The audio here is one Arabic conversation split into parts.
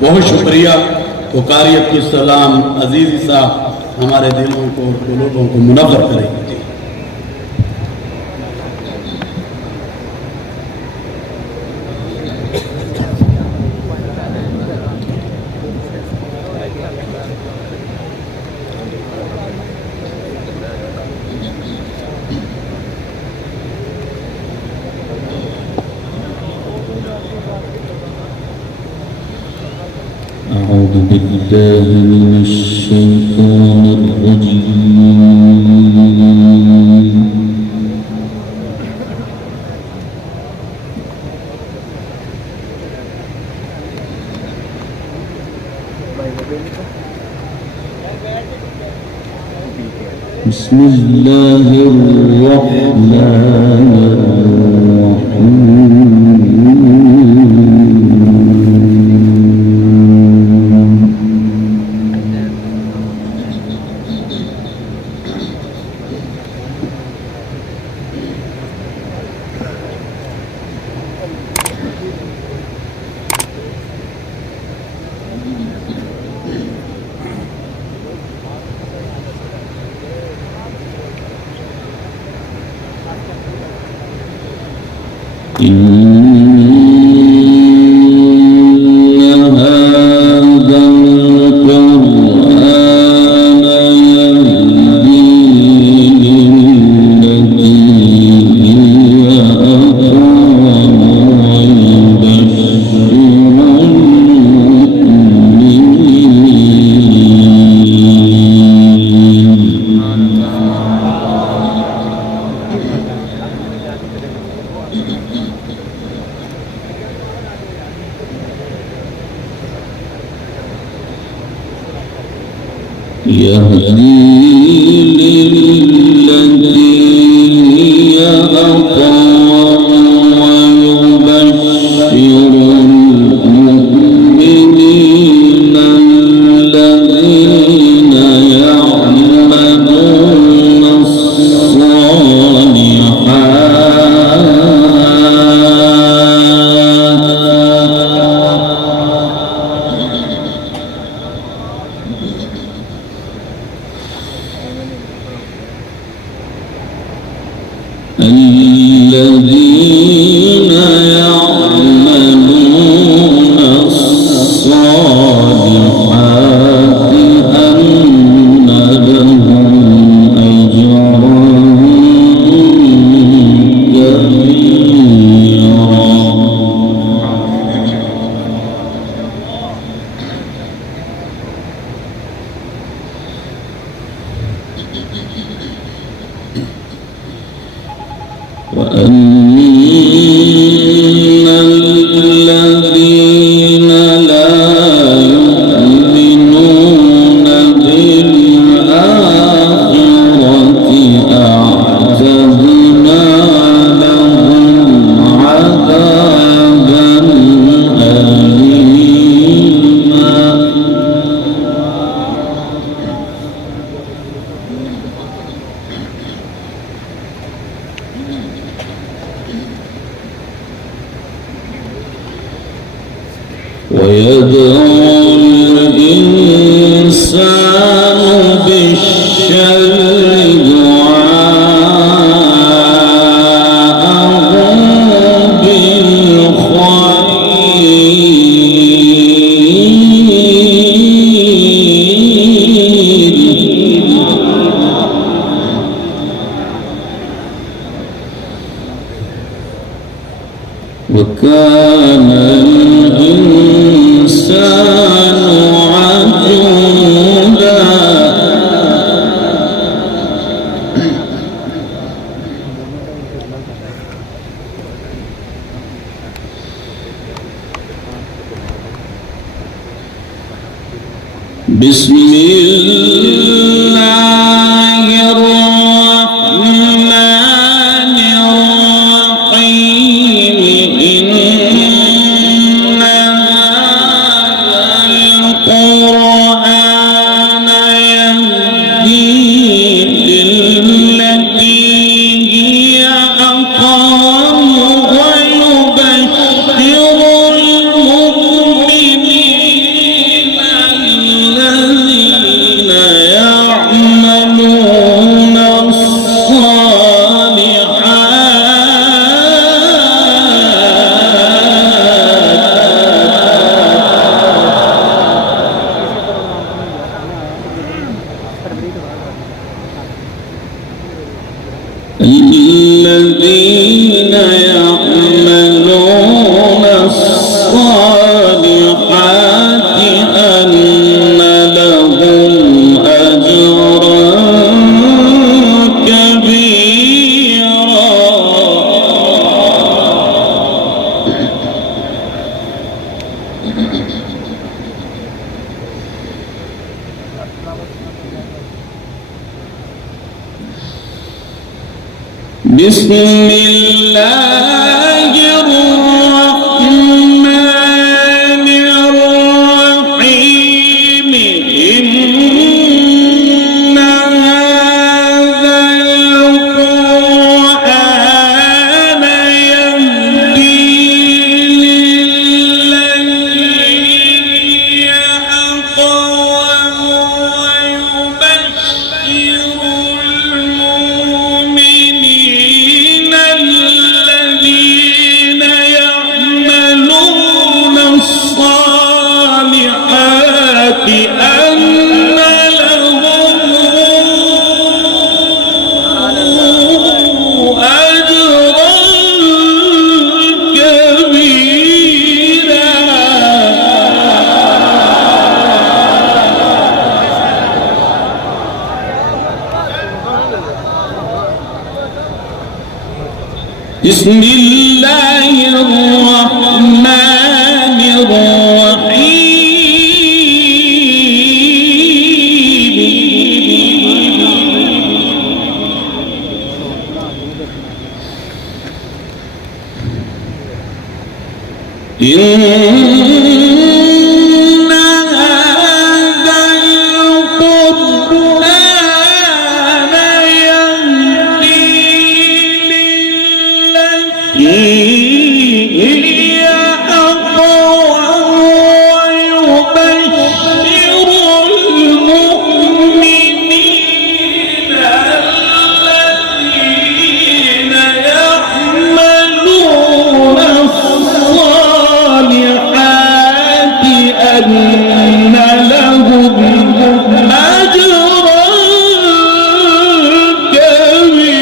बहुत शुक्रिया। वकारियत की सलाम अजीज़ साहब हमारे दिलों को कुलूबों को मुनव्वर करेगी। أعوذ بالله من الشيطان الرجيم بسم الله الرحمن الرحيم يهدي للتي هي أقوم ويبشر المؤمنين الذين يعملون الصالحات أن لهم أجرا كبيرا. وأن الذين لا يؤمنون بالآخرة أعتدنا لهم عذابا أليما. ويدعو الإنسان بالشر دعاءه بالخير وكان الإنسان عجولا. بسم الله الرحمن الرحيم. إن القرآن يهدي للتي هي أقوم ويبشر المؤمنين بسم الله الرحمن الرحيم إن هذا القرآن يهدي للتي هي أقوم ويبشر المؤمنين الذين يعملون الصالحات أن لهم أجرا كبيرا. بسم الله الرحمن الرحيم إن هذا القرآن يهدي للتي هي أقوم ويبشر المؤمنين الذين يعملون الصالحات أن لهم أجرا كبيرا.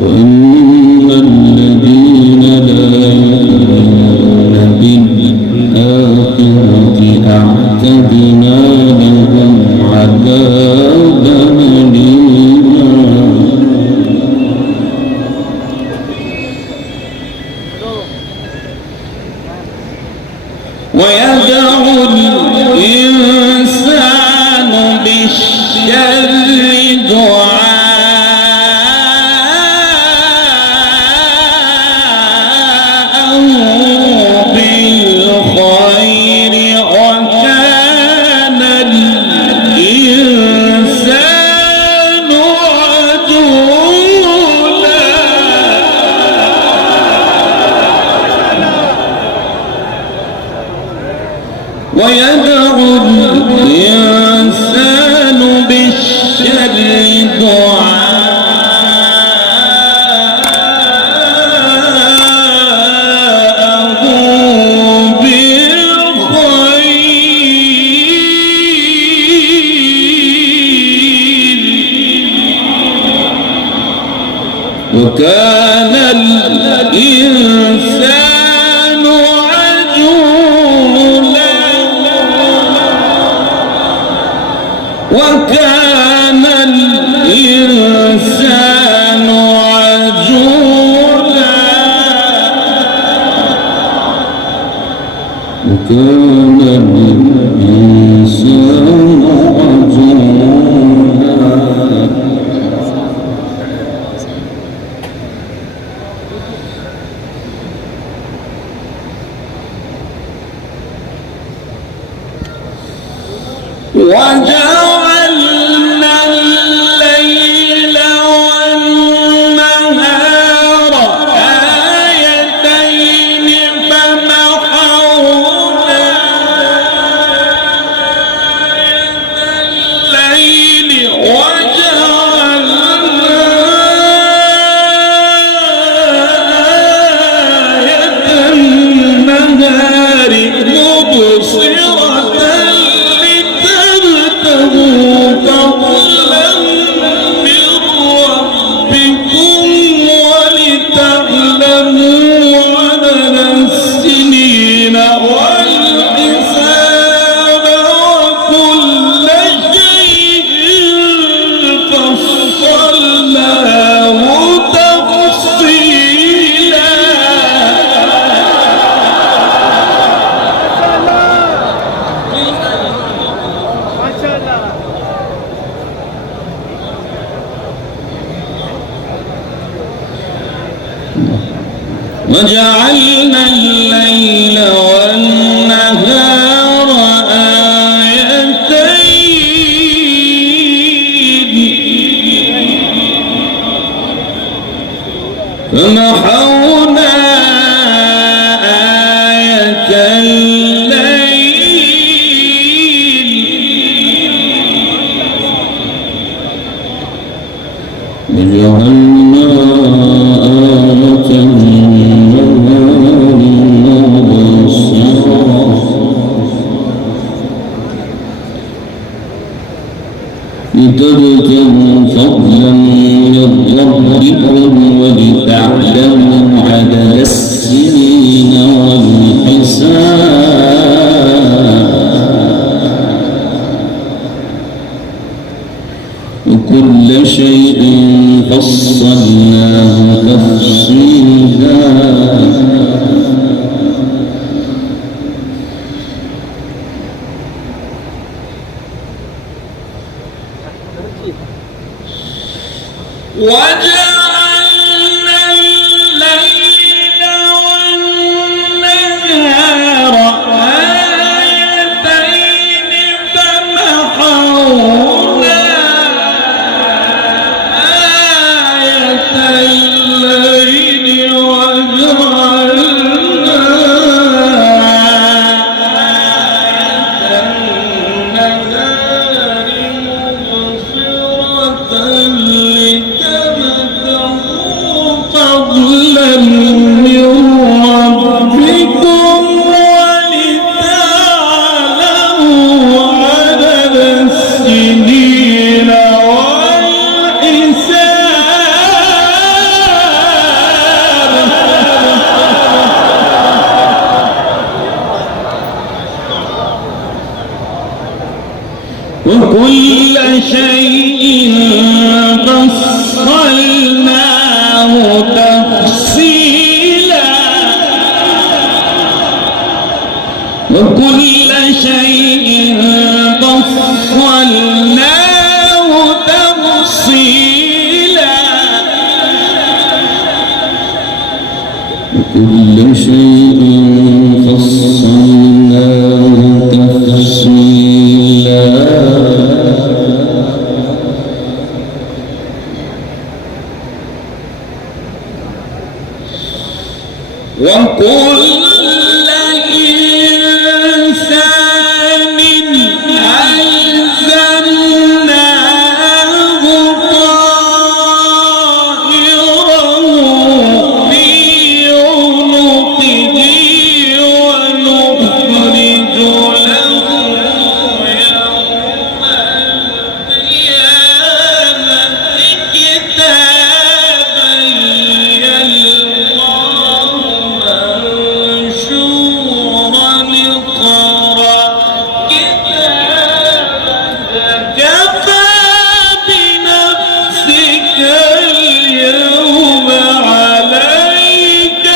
وإن الذين لا يؤمنون بالآخرة أعتدنا لهم عذابا أليما. ويدعو الإنسان بالشر دعاءه بالخير وكان الإنسان عجولا. ويدعو الإنسان بالشر دعاءه بالخير وكان الإنسان عجولا. وكان الإنسان عجولا. وكان الإنسان عجولا. وجعلنا الليل والنهار آيتين فمحونا آية الليل وجعلنا آية النهار مبصرة لتبتغوا وجعلنا الليل والنهار آيتين فمحونا آية الليل وجعلنا آية النهار مبصرا لتبتغوا فضلا من ربكم ولتعلموا عدد السنين والحساب وكل شيء فصلناه تفصيلا وجعلنا الليل والنهار آيتين فمحونا آية الليل وجعلنا آية النهار مبصرة فضلا من ربكم ولتعلموا عدد السنين والحساب وكل شيء فصلناه تفصيلا وكل شيء فصلناه تفصيلا وكل شيء فصلناه تفصيلا وكل إنسان ألزمناه طائره في عنقه ونخرج له يوم القيامة كتابا يلقاه منشورا اقرأ كتابك كفى بنفسك اليوم عليك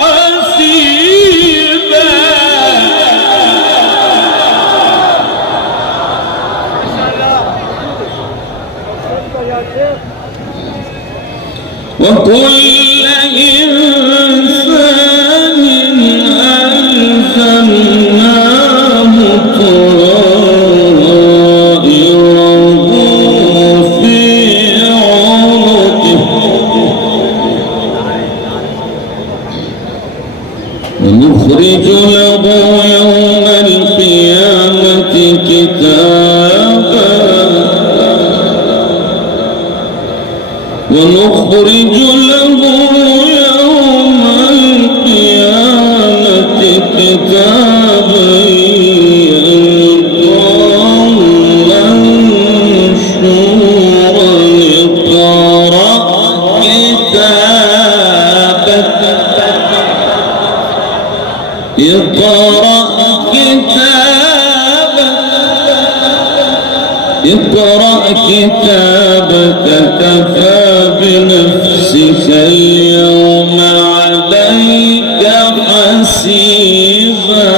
حسيبا وكل إنسان ألزمناه طائره في عنقه ونخرج له يوم القيامة كتابا ونخرج له يوم القيامة كتابا يلقاه منشورا اقرأ كتابك اقرأ كتابك كفى بنفسك اليوم عليك حسيبا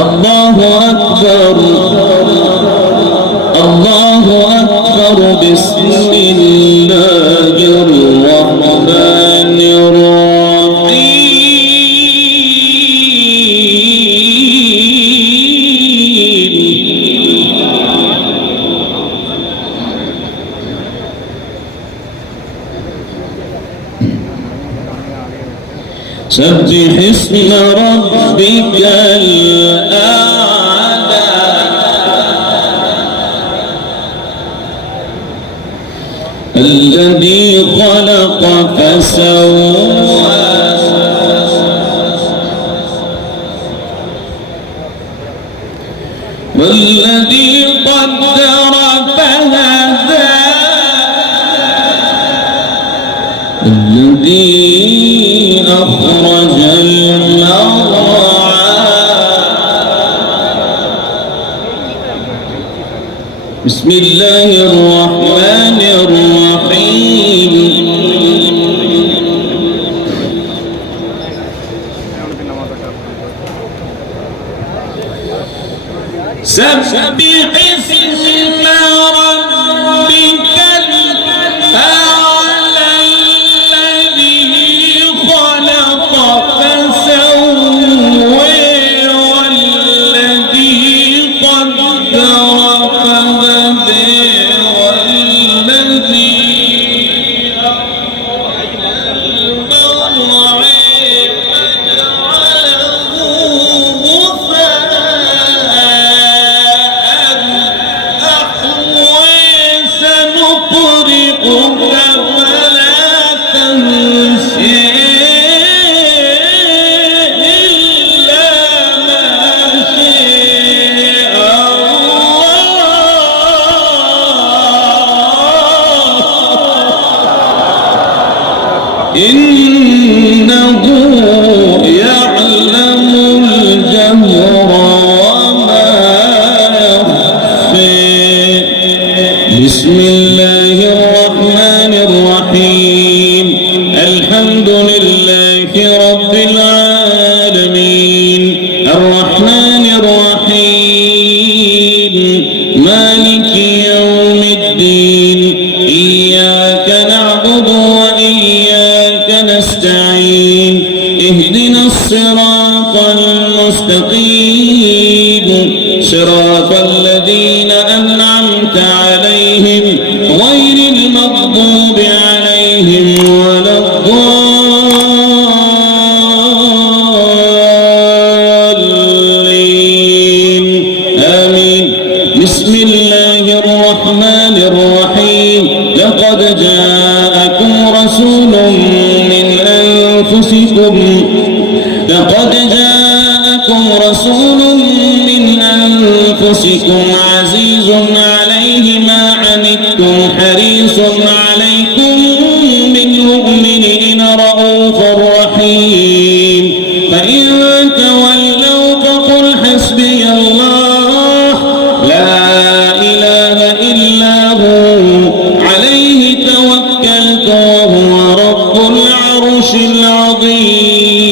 الله أكبر الله أكبر بسم الله الرحمن سبح اسم ربك الأعلى الذي خلق فسوى والذي قدر فهدى الذي أخرج المرعى بسم الله الرحمن الرحيم سبح اسم ربك الأعلى الذي خلق فسوى والذي قدر فهدى والذي أخرج المرعى فجعله غثاء سنقرئك فلا تنسى إلا ما شاء الله إنه يعلم الجهر وما يخفي بسم الله الرحمن الرحيم الحمد لله رب العالمين الرحمن الرحيم مالك يوم الدين إياك نعبد وإياك نستعين اهدنا الصراط المستقيم صراط الذين أنعمت عليهم غير المغضوب عليهم ولا الضالين آمين بسم الله الرحمن الرحيم لقد جاءكم رسول من أنفسكم عزيز عليه ما عنتم حريص عليكم بالمؤمنين رؤوف رحيم فإن تولوا فقل حسبي الله لا إله إلا هو عليه توكلت وهو رب العرش العظيم